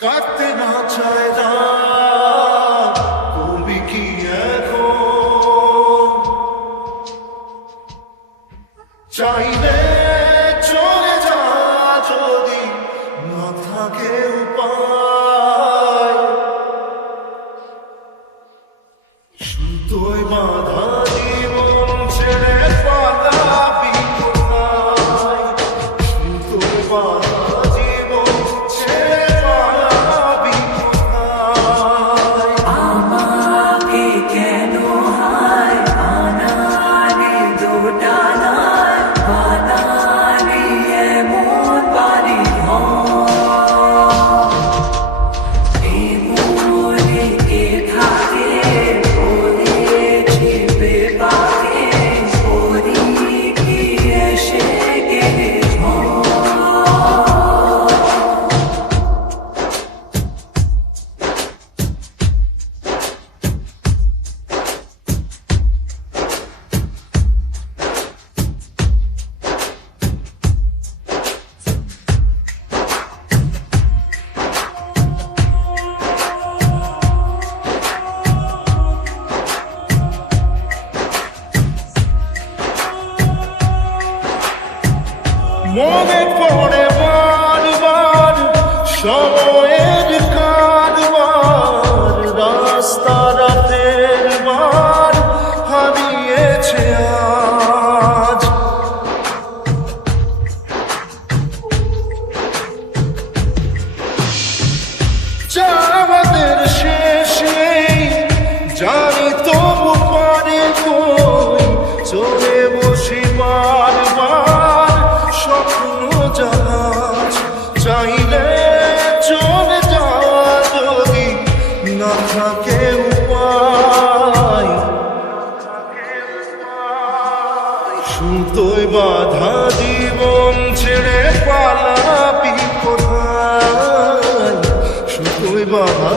কাটতে না চায় না তুমি কি এখন চাইলে চলে যা যদি না থাকে উপায় সুতোয় বাঁধা জীবন ছেড়ে পালাবি কোথায় সুতোয় বাঁধা জীবন ছেড়ে পালাবি কোথায় আমাকে কেন হায় আনানি দুটানায় বানানি এমন বাড়ি মনে কে থাকে বলেছি বেপাকে পরি কি এসে গেলে মনে পড়ে বারবার সময়ের কারবার রাস্তা রাতের বার হারিয়েছে আজ আমাদের শেষ নেই জানি তবু পারে কই চলে বসি বারবার স্বপ্ন জাহাজ চাইলে চলে যাওয়া যদি না থাকে উপায় সুতোয় বাঁধা জীবন ছেড়ে পালাবি কোথায় সুতোয় বাঁধা